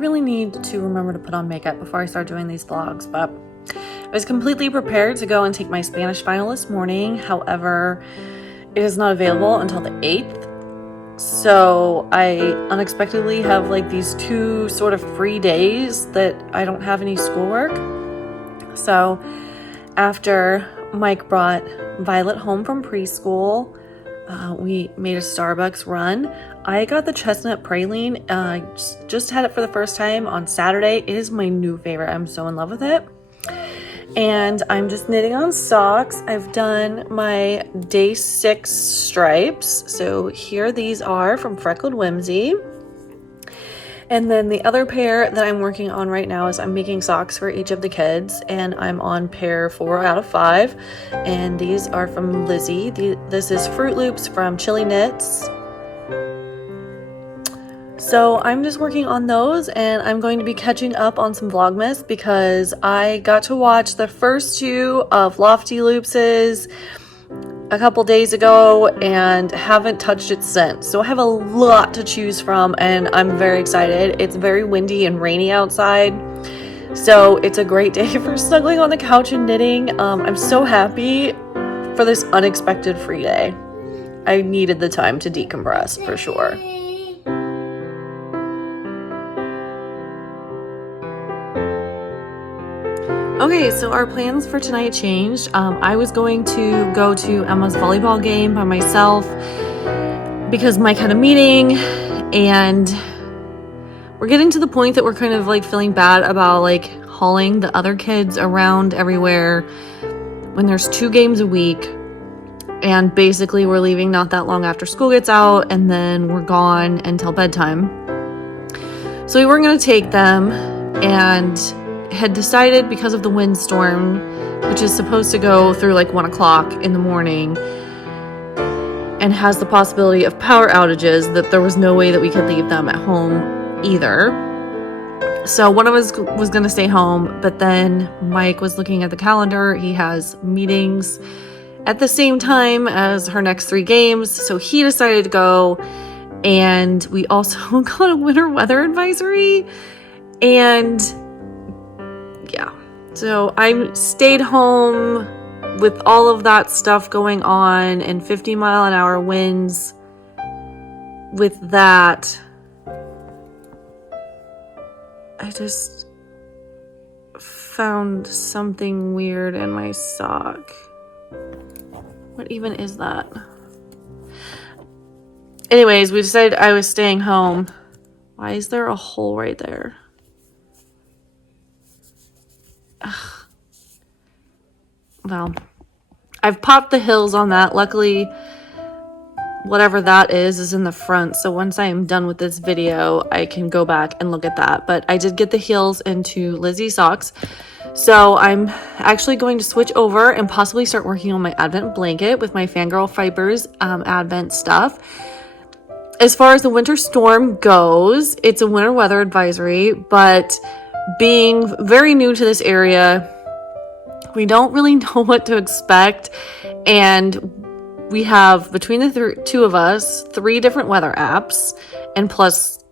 really need to remember to put on makeup before I start doing these vlogs, but I was completely prepared to go and take my Spanish final this morning. However, it is not available until the 8th. So I unexpectedly have like these 2 sort of free days that I don't have any schoolwork. So after Mike brought Violet home from preschool, we made a Starbucks run. I got the chestnut praline. Just had it for the first time on Saturday. It is my new favorite. I'm so in love with it. And I'm just knitting on socks. I've done my day 6 stripes. So here these are from Freckled Whimsy. And then the other pair that I'm working on right now is I'm making socks for each of the kids, and I'm on pair 4 out of 5. And these are from Lizzie. This is Fruit Loops from Chili Knits. So I'm just working on those, and I'm going to be catching up on some Vlogmas because I got to watch the first 2 of Lofty Loops's a couple days ago and haven't touched it since. So I have a lot to choose from, and I'm very excited. It's very windy and rainy outside, so it's a great day for snuggling on the couch and knitting. I'm so happy for this unexpected free day. I needed the time to decompress for sure. Okay, so our plans for tonight changed. I was going to go to Emma's volleyball game by myself because Mike had a meeting, and we're getting to the point that we're kind of like feeling bad about like hauling the other kids around everywhere when there's 2 games a week, and basically we're leaving not that long after school gets out, and then we're gone until bedtime. So we were going to take them, and had decided because of the windstorm, which is supposed to go through like 1 o'clock in the morning and has the possibility of power outages, that there was no way that we could leave them at home either. So one of us was going to stay home, but then Mike was looking at the calendar. He has meetings at the same time as her next 3 games, so he decided to go. And we also got a winter weather advisory, and yeah, so I stayed home with all of that stuff going on and 50-mile-an-hour winds. With that, I just found something weird in my sock. What even is that? Anyways, we decided I was staying home. Why is there a hole right there? Ugh. Well, I've popped the hills on that. Luckily, whatever that is in the front, so once I am done with this video I can go back and look at that. But I did get the heels into Lizzie's socks, so I'm actually going to switch over and possibly start working on my advent blanket with my Fangirl Fibers advent stuff. As far as the winter storm goes, it's a winter weather advisory, but being very new to this area, we don't really know what to expect, and we have, between the 2 of us, 3 different weather apps, and plus,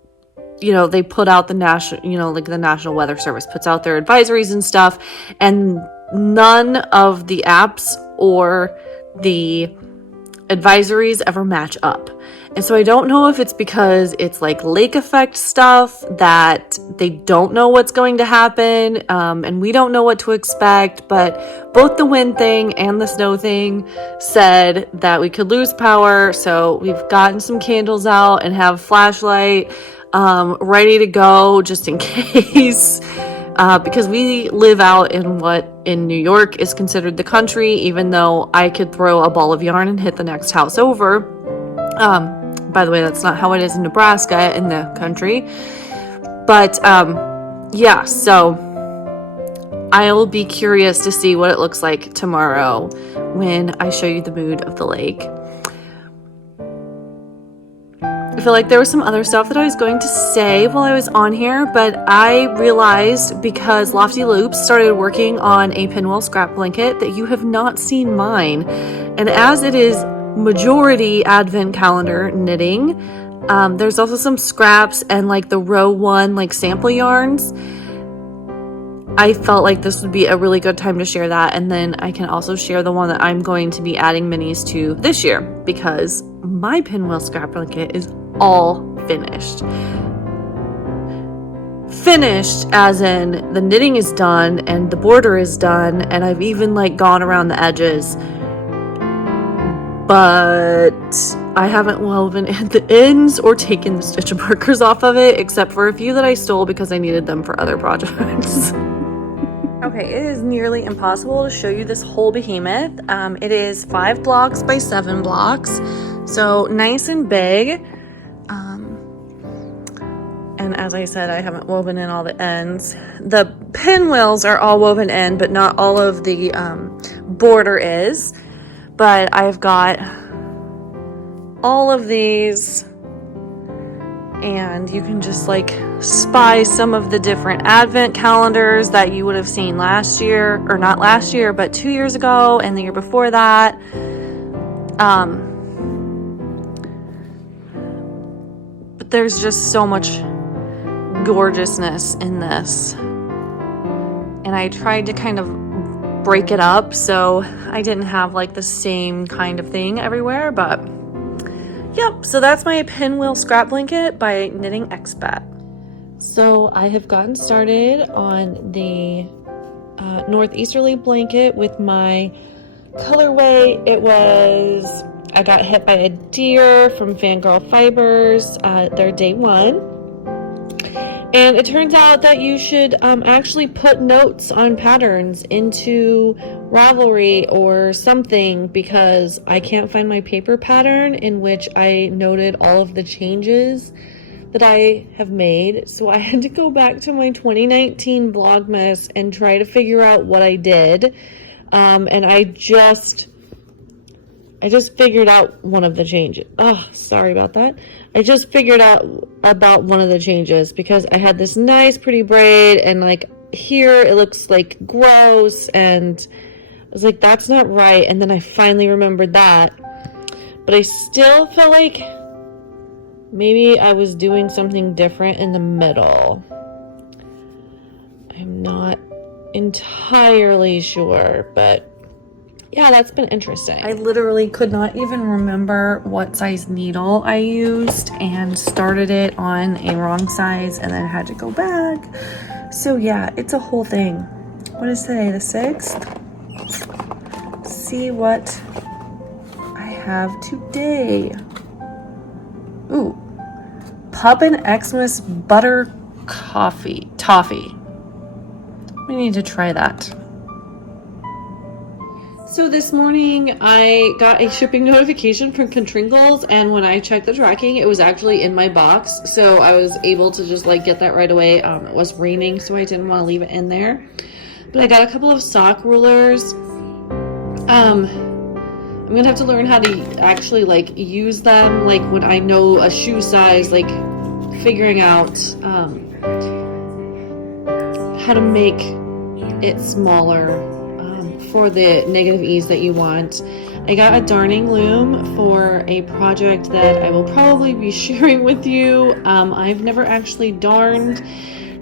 you know, they put out the national, you know, like the National Weather Service puts out their advisories and stuff, and none of the apps or the advisories ever match up. And so I don't know if it's because it's like lake effect stuff that they don't know what's going to happen, and we don't know what to expect, but both the wind thing and the snow thing said that we could lose power. So we've gotten some candles out and have flashlight ready to go just in case, because we live out in what in New York is considered the country, even though I could throw a ball of yarn and hit the next house over. By the way, that's not how it is in Nebraska, in the country. But, yeah, so I will be curious to see what it looks like tomorrow when I show you the mood of the lake. I feel like there was some other stuff that I was going to say while I was on here, but I realized because Lofty Loops started working on a pinwheel scrap blanket that you have not seen mine. And as it is majority advent calendar knitting, There's also some scraps and like the row 1 like sample yarns. I felt like this would be a really good time to share that, and then I can also share the one that I'm going to be adding minis to this year, because my pinwheel scrap blanket is all finished. Finished as in the knitting is done and the border is done, and I've even like gone around the edges, but I haven't woven at the ends or taken the stitch markers off of it, except for a few that I stole because I needed them for other projects. Okay, it is nearly impossible to show you this whole behemoth. It is 5 blocks by 7 blocks, so nice and big. And as I said, I haven't woven in all the ends. The pinwheels are all woven in, but not all of the border is. But I've got all of these, and you can just like spy some of the different advent calendars that you would have seen last year, or not last year, but 2 years ago and the year before that. But there's just so much gorgeousness in this, and I tried to kind of break it up so I didn't have like the same kind of thing everywhere. But yep, so that's my pinwheel scrap blanket by Knitting Expat. So I have gotten started on the northeasterly blanket with my colorway. I got hit by a deer from Fangirl Fibers, their day 1. And it turns out that you should actually put notes on patterns into Ravelry or something, because I can't find my paper pattern in which I noted all of the changes that I have made. So I had to go back to my 2019 Vlogmas and try to figure out what I did. And I just figured out one of the changes. Oh, sorry about that. I just figured out about one of the changes, because I had this nice pretty braid, and like here it looks like gross, and I was like, that's not right. And then I finally remembered that, but I still felt like maybe I was doing something different in the middle. I'm not entirely sure, but yeah, that's been interesting. I literally could not even remember what size needle I used, and started it on a wrong size and then had to go back. So yeah, it's a whole thing. What is today, the 6th? See what I have today. Ooh, Pumpkin Xmas butter toffee. We need to try that. So this morning I got a shipping notification from Contringles, and when I checked the tracking, it was actually in my box, so I was able to just like get that right away. It was raining, so I didn't want to leave it in there. But I got a couple of sock rulers. I'm gonna have to learn how to actually like use them, like when I know a shoe size, like figuring out how to make it smaller for the negative ease that you want. I got a darning loom for a project that I will probably be sharing with you. I've never actually darned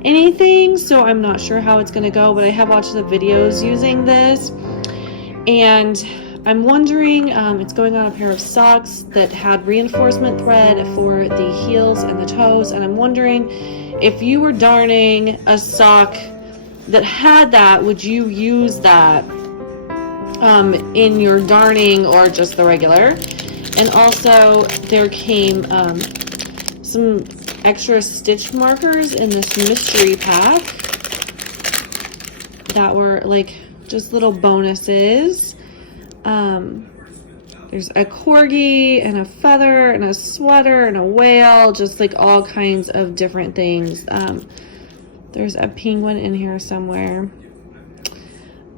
anything, so I'm not sure how it's gonna go, but I have watched the videos using this, and I'm wondering, it's going on a pair of socks that had reinforcement thread for the heels and the toes, and I'm wondering if you were darning a sock that had that, would you use that in your darning or just the regular? And also there came some extra stitch markers in this mystery pack that were like just little bonuses. There's a corgi and a feather and a sweater and a whale, just like all kinds of different things. There's a penguin in here somewhere.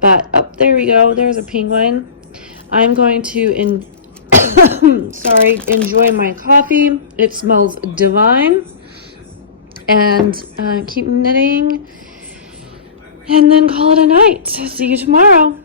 But, oh, there we go. There's a penguin. I'm going to enjoy my coffee. It smells divine. And keep knitting. And then call it a night. See you tomorrow.